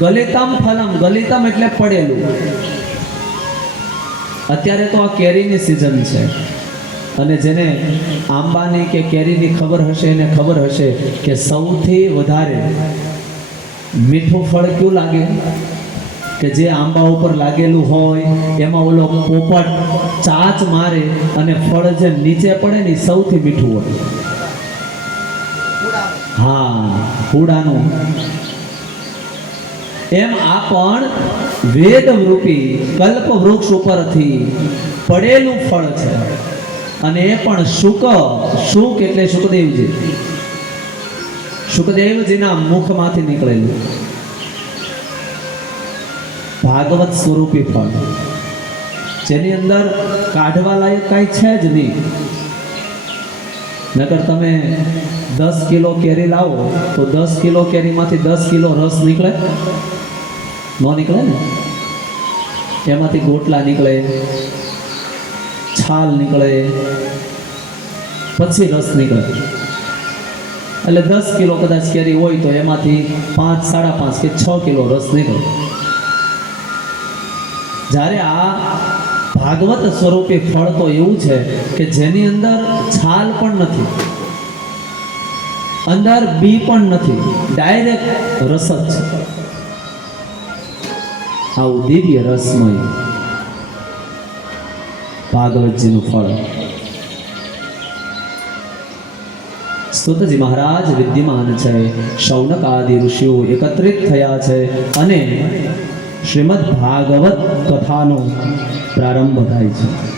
ગલિતમ ફલમ, ગલિતમ એટલે પડેલું. અત્યારે તો આ કેરીની સિઝન છે. અને જેને આંબાની કે કેરીની ખબર હશે, એને ખબર હશે કે સૌથી વધારે મીઠું ફળ કયું લાગે? કે જે આંબા ઉપર લાગેલું હોય, એમાં ઓલો પોપટ ચાચ મારે અને ફળ જે નીચે પડે ને સૌથી મીઠું હોય. હા, હુડાનું. એમ આ પણ વેદ રૂપી કલ્પ વૃક્ષ ઉપરથી પડેલું ફળ છે. અને એ પણ શુક શુક એટલે સુખદેવજી સુખદેવજીના મુખમાંથી નીકળેલું. ભાગવત સ્વરૂપી ફળ. જેની અંદર કાઢવા લાયક કાંઈ છે જ નહીં. નગર તમે દસ કિલો કેરી લાવો, તો દસ કિલો કેરીમાંથી દસ કિલો રસ નીકળે? ન નીકળે ને? એમાંથી ગોટલા નીકળે, છાલ નીકળે, પછી રસ નીકળે. એટલે દસ કિલો કદાચ કેરી હોય તો એમાંથી પાંચ, સાડા પાંચ કે છ કિલો રસ નીકળે. જ્યારે આ ભાગવત સ્વરૂપે ફળ તો એવું છે કે જેની અંદર છાલ પણ નથી અંદર બી પણ નથી ડાયરેક્ટ રસ જ છે. આવું દિવ્ય રસમય ભાગવતજીનું ફળ. સ્તુતજી મહારાજ, વિદ્યમાન છે શૌનક આદિ ઋષિઓ એકત્રિત થયા છે અને શ્રીમદ ભાગવત કથાનો પ્રારંભ થાય છે.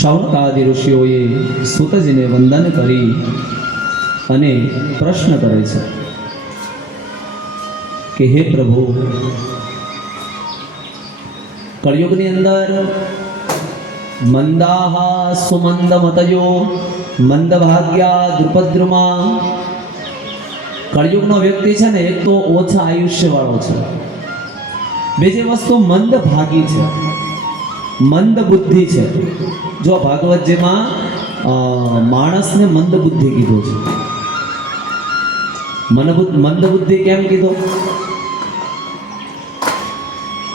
શૌનક ઋષિઓએ સુતજીને વંદન કરી અને પ્રશ્ન કરે છે કે હે પ્રભુ, કળિયુગની અંદર મંદાહા સુમંદ મતયો મંદ ભાગ્યા દ્રુપદ્રુમા કળિયુગનો વ્યક્તિ છે ને, એક તો ઓછા આયુષ્યવાળો છે. બીજી વસ્તુ મંદ ભાગી છે. મંદ બુદ્ધિ છે. જો ભાગવતજીમાં માણસને મંદ બુદ્ધિ કીધો છે. મંદ બુદ્ધિ કેમ કીધો?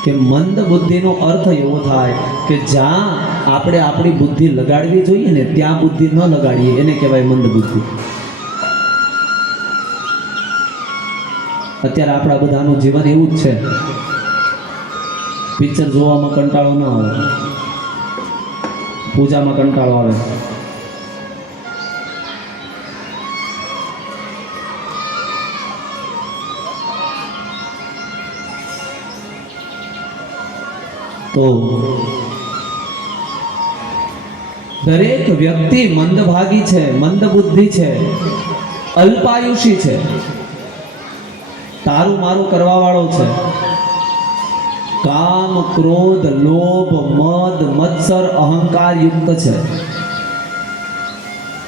કે મંદ બુદ્ધિનો અર્થ એવો થાય કે જ્યાં આપણે આપણી બુદ્ધિ લગાડવી જોઈએ ને ત્યાં બુદ્ધિ ન લગાડીએ, એને કહેવાય મંદ બુદ્ધિ અત્યારે આપણા બધાનું જીવન એવું જ છે. પિક્ચર જોવામાં કંટાળો ન આવે. પૂજામાં કંટાળો આવે. તો દરેક વ્યક્તિ મંદભાગી છે મંદ બુદ્ધિ છે, અલ્પાયુષી છે, તારું મારું કરવા વાળો છે. કામ, ક્રોધ, લોભ, મદ, મત્સર, અહંકાર યુક્ત છે.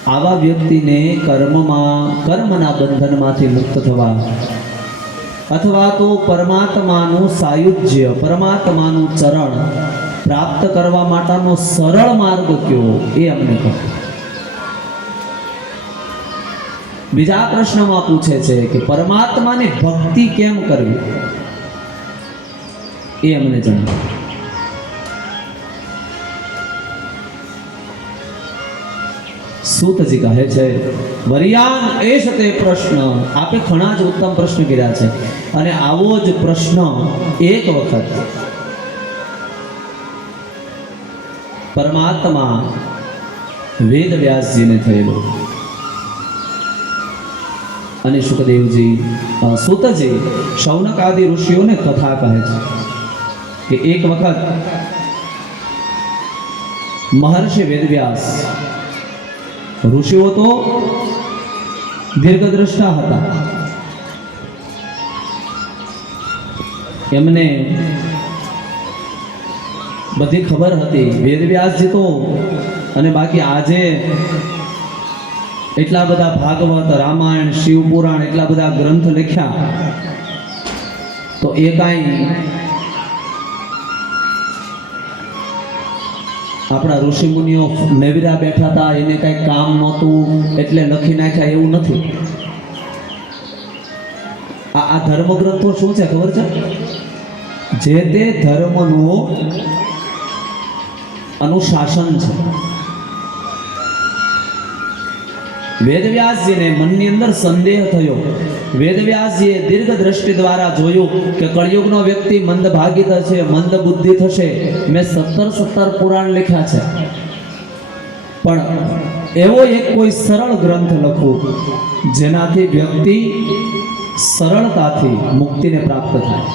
આવા વ્યક્તિને કર્મમાં, કર્મના બંધનમાંથી મુક્ત થવા અથવા તો પરમાત્માનું સાયુજ્ય, પરમાત્માનું ચરણ પ્રાપ્ત કરવા માટેનો સરળ માર્ગ કયો એ અમને કહો. બીજા પ્રશ્નમાં પૂછે છે કે પરમાત્માની ભક્તિ કેમ કરવી? એ અમને જણાવો. સૂતજી કહે છે, વરિયાન, એ તે પ્રશ્ન. આપે ઘણા જ ઉત્તમ પ્રશ્ન કર્યા છે. અને આવો જ પ્રશ્ન એક વખત. પરમાત્મા વેદ વ્યાસજીને થયેલો. અને સુખદેવજી સુતજી શૌનક આદિ ઋષિઓને કથા કહે છે. કે એક વખત મહર્ષિ વેદવ્યાસ ઋષિઓ તો દીર્ઘદ્રષ્ટા હતા. એમને બધી ખબર હતી. વેદવ્યાસજી તો અને બાકી આજે એટલા બધા ભાગવત, રામાયણ, શિવપુરાણ, એટલા બધા ગ્રંથ લખ્યા, તો એ કાંઈ આપણા ઋષિ મુનિઓ નેવરા બેઠા હતા, એને કાંઈ કામ નહોતું, એટલે લખી નાખ્યા એવું નથી. આ આ ધર્મગ્રંથો શું છે ખબર છે? જે તે ધર્મનું અનુશાસન છે. વેદવ્યાસજીને મનની અંદર સંદેહ થયો. વેદવ્યાસજીએ દીર્ઘ દ્રષ્ટિ દ્વારા જોયું કે કળિયુગનો વ્યક્તિ મંદભાગી થશે મંદ બુદ્ધિ થશે. મેં સત્તર સત્તર પુરાણ લખ્યા છે. પણ એવો એક કોઈ સરળ ગ્રંથ લખો, જેનાથી વ્યક્તિ સરળતાથી મુક્તિને પ્રાપ્ત થાય.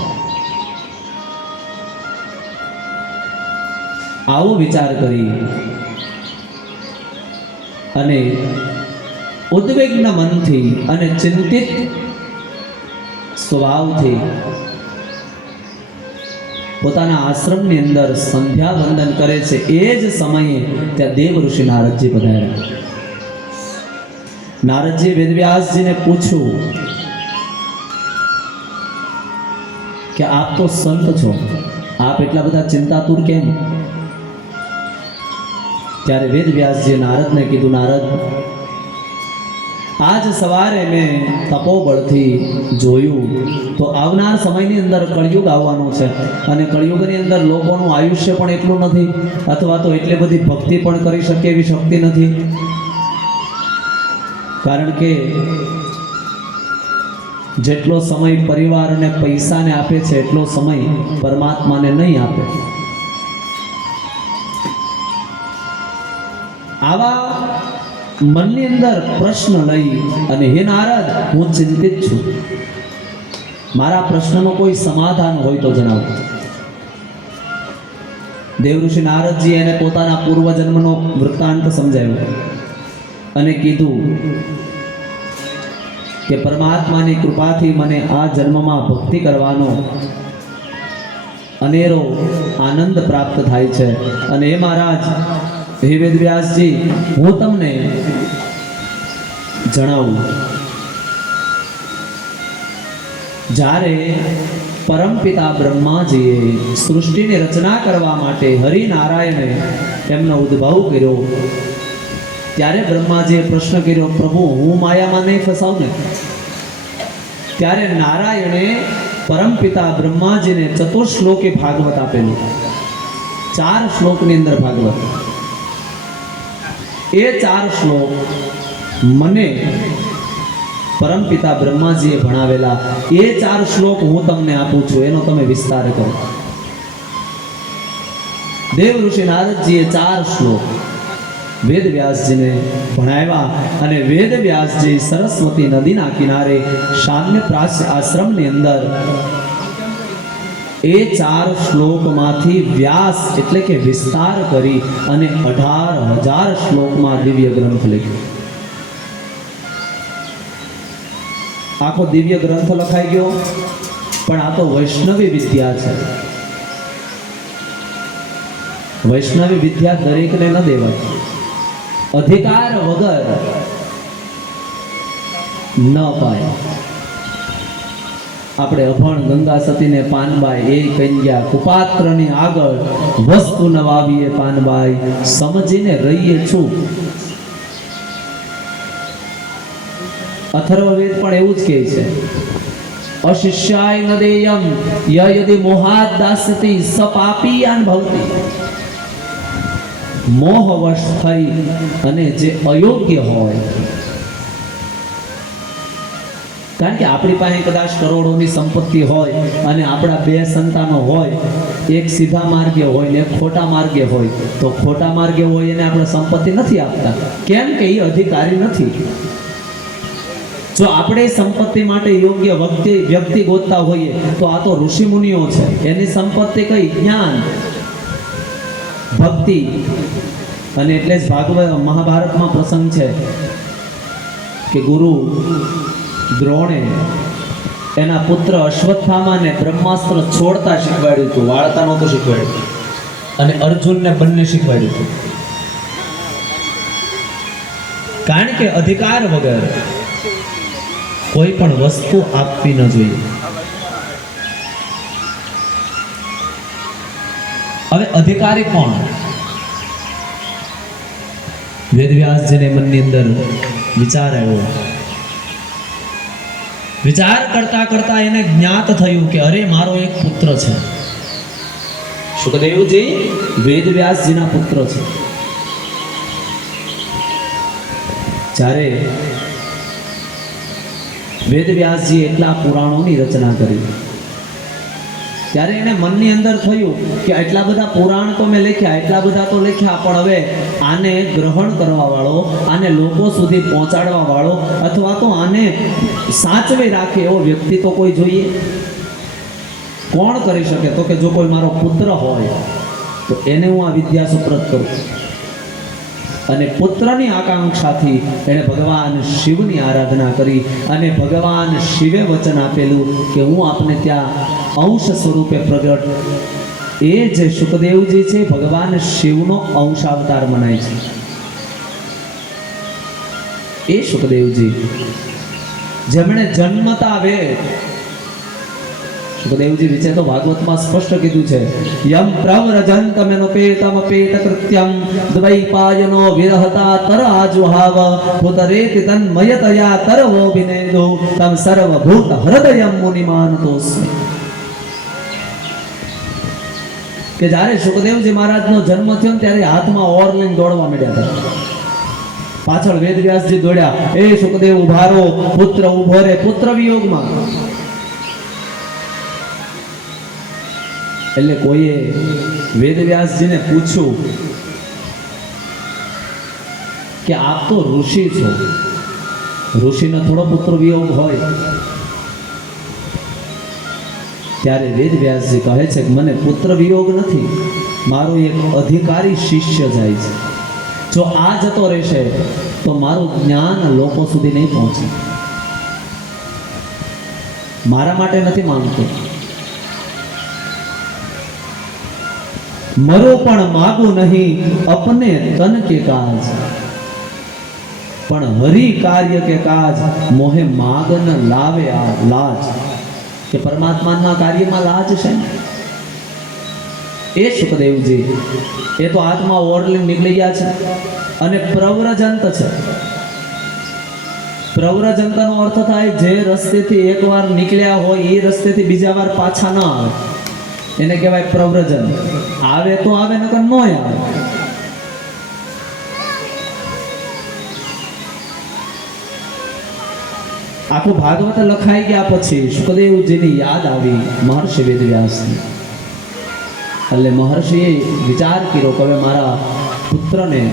આવો વિચાર કરી. અને ઉદ્વિગ્ન મનથી અને ચિંતિત સ્વભાવથી પોતાના આશ્રમની અંદર સંધ્યા વંદન કરે છે. એ જ સમયે ત્યાં દેવ ઋષિ નારદજી પધાર્યા. નારદજી વેદવ્યાસજીને પૂછ્યું કે આપ તો સંત છો. આપ એટલા બધા ચિંતાતુર કેમ? ત્યારે વેદવ્યાસજી નારદને કીધું, નારદ આજ સવારે મેં તપોબળથી જોયું તો આવનાર સમયની અંદર કળિયુગ આવવાનો છે અને કળિયુગની અંદર લોકોનું આયુષ્ય પણ એટલું નથી અથવા તો એટલી બધી ભક્તિ પણ કરી શકે એવી શક્તિ નથી. કારણ કે જેટલો સમય પરિવાર અને પૈસાને આપે છે એટલો સમય પરમાત્માને નહીં આપે. આવા મનની અંદર પ્રશ્ન લઈ અને હે નારદ, હું ચિંતિત છું. મારા પ્રશ્નનો કોઈ સમાધાન હોય તો જણાવો. દેવઋષિ નારદજી એને પોતાના પૂર્વજન્મનો વૃત્તાંત સમજાવ્યો અને કીધું કે પરમાત્માની કૃપાથી મને આ જન્મમાં ભક્તિ કરવાનો અનેરો આનંદ પ્રાપ્ત થાય છે. અને એ મહારાજ હે વેદવ્યાસજી હું તમને જણાવું. જ્યારે પરમપિતા બ્રહ્માજીએ સૃષ્ટિની રચના કરવા માટે હરિનારાયણે એમનો ઉદ્ભવ કર્યો, ત્યારે બ્રહ્માજીએ પ્રશ્ન કર્યો, પ્રભુ, હું માયામાં નહીં ફસાવ ને? ત્યારે નારાયણે પરમપિતા બ્રહ્માજીને ચતુર્શ્લોકે ભાગવત આપેલું. ચાર શ્લોકની અંદર ભાગવત. એ ચાર શ્લોક મને પરમપિતા બ્રહ્માજીએ ભણાવેલા. એ ચાર શ્લોક હું તમને આપું છું, એનો તમે વિસ્તાર કરો. દેવ ઋષિ નારદજીએ ચાર શ્લોક વેદ વ્યાસજીને ભણાવ્યા અને વેદ વ્યાસજી સરસ્વતી નદીના કિનારે શામ્ય પ્રાસ આશ્રમની અંદર એ ચાર શ્લોકમાંથી વ્યાસ એટલે કે વિસ્તાર કરી અને અઢાર હજાર શ્લોકમાં દિવ્ય ગ્રંથ લખ્યો. આખો દિવ્ય ગ્રંથ લખાઈ ગયો, પણ આ તો વૈષ્ણવી વિદ્યા છે. વૈષ્ણવી વિદ્યા દરેકને ન દેવાય. અધિકાર વગર ન પાય આપણે અભણ ગંગા સતીને પાનબાઈ, એ કન્યા કુપાત્રની આગળ વસ્તુ નવાવીએ પાનબાઈ, સમજીને રહીએ છું. અથર્વવેદ પણ એવું જ કહે છે, અશિષ્યાય નદેયમ દેયમ, ય યદિ મોહાદ દાસ્યતિ, સ પાપીયાન ભવતિ. મોહવશ થઈ અને જે અયોગ્ય હોય કારણ કે આપણી પાસે કદાચ કરોડોની સંપત્તિ હોય અને આપણા બે સંતાનો હોય, એક સીધા માર્ગે હોય ને ખોટા માર્ગે હોય, તો ખોટા માર્ગે હોય એને આપણે સંપત્તિ નથી આપતા. કેમ કે એ અધિકારી નથી? જો આપણે સંપત્તિ માટે યોગ્ય વ્યક્તિ વ્યક્તિ ગોતતા હોઈએ, તો આ તો ઋષિ મુનિઓ છે. એની સંપત્તિ કઈ? જ્ઞાન, ભક્તિ. અને એટલે જ ભાગવત મહાભારતમાં પ્રસંગ છે કે ગુરુ દ્રોણે એના પુત્ર અશ્વત્થામાને બ્રહ્માસ્ત્ર છોડતા શીખવાડ્યું હતું. વાળતા નહોતું શીખવાડ્યું. અને અર્જુનને બંને શીખવાડ્યું હતું. કારણ કે અધિકાર વગર કોઈ પણ વસ્તુ આપવી ન જોઈએ. હવે અધિકારી કોણ? વેદવ્યાસજીને મનની અંદર વિચાર આવ્યો. વિચાર કરતા કરતા એને જ્ઞાત થયું કે અરે, મારો એક પુત્ર છે. સુખદેવજી, વેદવ્યાસજીના પુત્ર છે. જ્યારે વેદવ્યાસજી એટલા પુરાણોની રચના કરી. ત્યારે એને મનની અંદર થયું કે એટલા બધા પુરાણ તો મેં લખ્યા એટલા બધા તો લખ્યા, પણ હવે આને ગ્રહણ કરવા વાળો, આને લોકો સુધી પહોંચાડવા વાળો અથવા તો આને સાચવી રાખે એવો વ્યક્તિ તો કોઈ જોઈએ. કોણ કરી શકે? તો કે જો કોઈ મારો પુત્ર હોય, તો એને હું આ વિદ્યા સુપ્રત કરું અને પુત્રની આકાંક્ષાથી એણે ભગવાન શિવની આરાધના કરી અને ભગવાન શિવે વચન આપેલું કે હું આપને ત્યાં અંશ સ્વરૂપે પ્રગટ. એ જે સુખદેવજી છે, ભગવાન શિવનો અંશાવતાર મનાય છે. એ સુખદેવજી. જેમણે જન્મતા વેદ સુખદેવજી વિશે તો ભાગવતમાં સ્પષ્ટ કીધું છે, યમ પ્રવ્રજંતમેનો પેતમ પેત કૃત્યમ દ્વૈપાયનો વિરહતા તર આજુહાવ ભૂતરેતિ તન્મયતયા તરવો વિનેદો, તમ સર્વભૂત હૃદયમ મુનિમાનતોસ્મિ કે જ્યારે સુખદેવજી મહારાજનો જન્મ થયો ત્યારે હાથમાં ઓર લઈને દોડવા માંડ્યા હતા. પાછળ વેદવ્યાસજી દોડ્યા, એ સુખદેવ, ઉભારો, પુત્ર ઊભો રે પુત્ર વિયોગમાં. એટલે કોઈએ વેદવ્યાસજીને પૂછ્યું કે આપ તો ઋષિ છો. ઋષિનો થોડો પુત્ર વિયોગ હોય. ત્યારે વેદવ્યાસજી કહે છે કે મને પુત્ર વિયોગ નથી. મારો એક અધિકારી શિષ્ય જાય છે. જો આ જતો રહેશે, તો મારું જ્ઞાન લોકો સુધી નહીં પહોંચે. મારા માટે નથી માંગતો મરો પણ માગું નહીં, અપને તન કે કાજ. પણ હરિ કાર્ય કે કાજ, મોહે માગન લાવે આ લાજ. કે પરમાત્માના કાર્યમાં લાજ છે એ સુખદેવજી, એ તો આત્મા ઓરલી નીકળી ગયા છે. અને પ્રવ્રજંત છે. પ્રવ્રજંતનો અર્થ થાય, જે રસ્તેથી એકવાર નીકળ્યા હોય, એ રસ્તેથી બીજા વાર પાછા ન આવે. એને કહેવાય પ્રવ્રજન. આવે તો આવે, નકર ન આવે. આખું ભાગવત લખાઈ ગયા પછી સુખદેવજીની યાદ આવી મહર્ષિ વેદવ્યાસની. એટલે મહર્ષિએ વિચાર કર્યો કે હવે મારા પુત્રને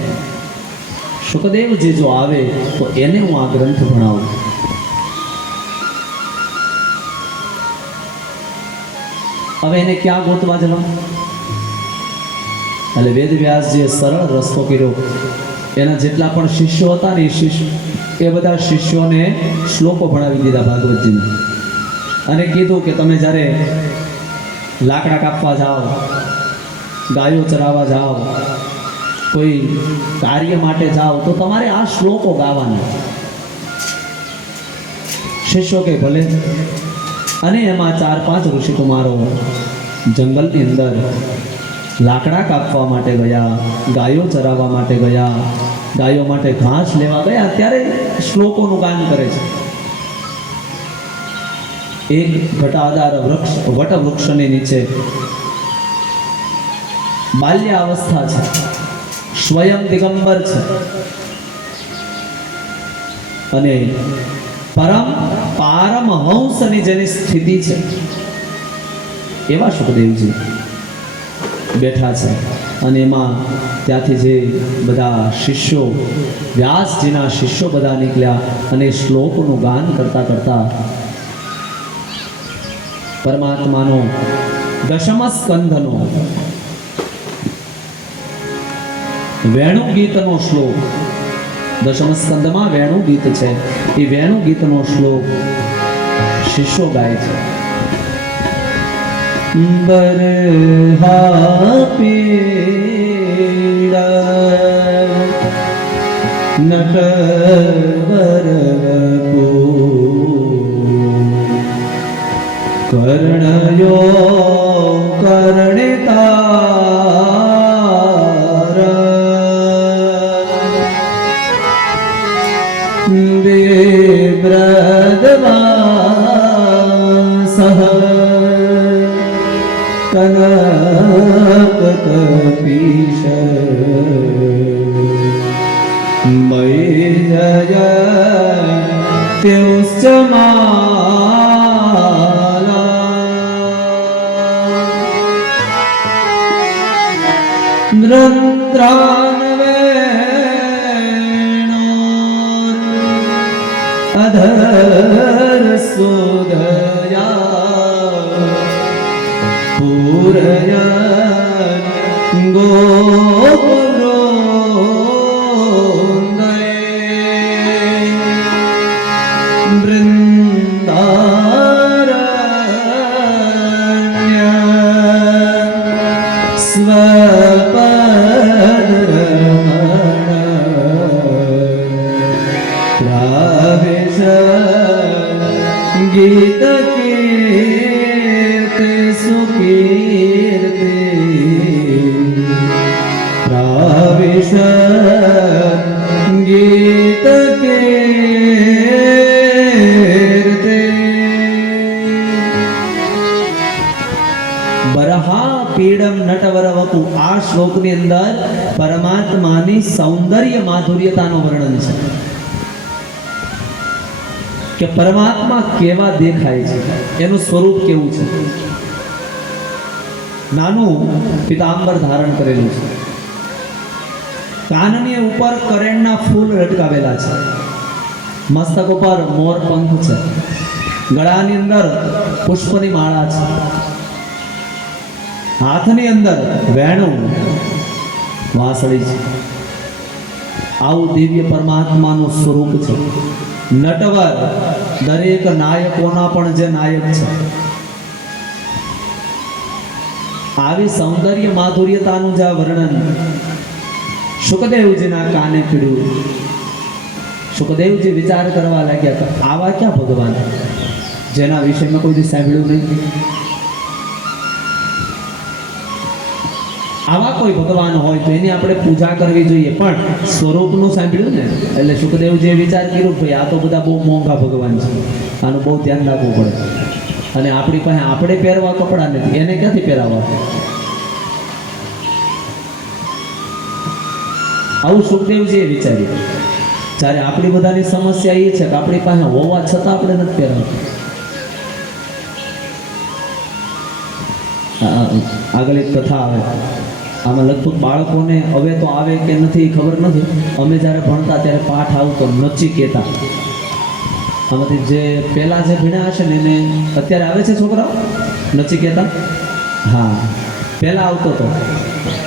સુખદેવજી જો આવે, તો એને હું આ ગ્રંથ ભણાવું. હવે એને ક્યાં ગોતવા જવા એટલે વેદવ્યાસજીએ સરળ રસ્તો કર્યો. એના જેટલા પણ શિષ્યો હતા ને એ શિષ્ય, એ બધા શિષ્યોને શ્લોકો ભણાવી દીધા ભાગવતજીને. અને કીધું કે તમે જ્યારે લાકડા કાપવા જાઓ, ગાયો ચરાવવા જાઓ, કોઈ કાર્ય માટે જાઓ, તો તમારે આ શ્લોકો ગાવાના. શિષ્યો કે ભલે અને એમાં ચાર પાંચ ઋષિકુમારો જંગલની અંદર લાકડા કાપવા માટે ગયા, ગાયો ચરાવવા માટે ગયા, ગાયો માટે ઘાસ લેવા ગયા. ત્યારે શ્લોકોનું ગાન કરે છે. એક ઘટાદાર વૃક્ષ વટ વૃક્ષની નીચે બાલ્ય અવસ્થા છે. સ્વયં દિગંબર છે. અને પરમ પારમહંસની જેની સ્થિતિ છે. એવા સુખદેવજી બેઠા છે. અને એમાં ત્યાંથી જે બધા શિષ્યો, વ્યાસજીના શિષ્યો બધા નીકળ્યા અને શ્લોકનું ગાન કરતા કરતા પરમાત્માનો દશમ સ્કંધનો વેણુ ગીતનો શ્લોક દશમ સ્કંદમાં વેણુ ગીત છે. એ વેણુ ગીતનો શ્લોક શિષ્યો ગાય છે. કર્ણયો કર્ણિતા Deus te Christmas. સૌંદર્ય માધુર્યતાનું વર્ણન છે. કે પરમાત્મા કેવા દેખાય છે, એનું સ્વરૂપ કેવું છે? નાનું પિતાંબર ધારણ કરેલું છે. કાનની ઉપર કરેણના ફૂલ લટકાવેલા છે. મસ્તક ઉપર મોર પંખ છે. ગળાની અંદર પુષ્પની માળા છે. હાથની અંદર વેણું વાંસળી છે. આવું દિવ્ય પરમાત્માનું સ્વરૂપ છે. નટવર દરેક નાયકોના પણ જે નાયક છે. આવી સૌંદર્ય માધુર્યતાનું જે વર્ણન સુખદેવજીના કાને પીડ્યું. સુખદેવજી વિચાર કરવા લાગ્યા આવા ક્યાં ભગવાન? જેના વિશે મેં કોઈ સાંભળ્યું નહીં. આવા કોઈ ભગવાન હોય તો એની આપણે પૂજા કરવી જોઈએ. પણ સ્વરૂપનું સાંભળ્યું ને, એટલે સુખદેવજીએ વિચાર કર્યો ભાઈ આ તો બધા બહુ મોંઘા ભગવાન છે. આનું બહુ ધ્યાન રાખવું પડે. અને આપણી પાસે આપણે પહેરવા કપડાં નથી, એને ક્યાંથી પહેરાવવા? આવું સુખદેવજીએ વિચાર્યું. જ્યારે આપણી બધાની સમસ્યા એ છે કે આપણી પાસે હોવા છતાં આપણે નથી પહેરવા આગળ એક કથા આવે. આમાં લગભગ બાળકોને હવે તો આવે કે નથી ખબર નથી. અમે જ્યારે ભણતા ત્યારે પાઠ આવતો નચી કહેતા. આમાંથી જે પહેલાં જે ભણ્યા હશે ને એને અત્યારે આવે છે છોકરાઓ? નચી કહેતા? હા. પહેલાં આવતો હતો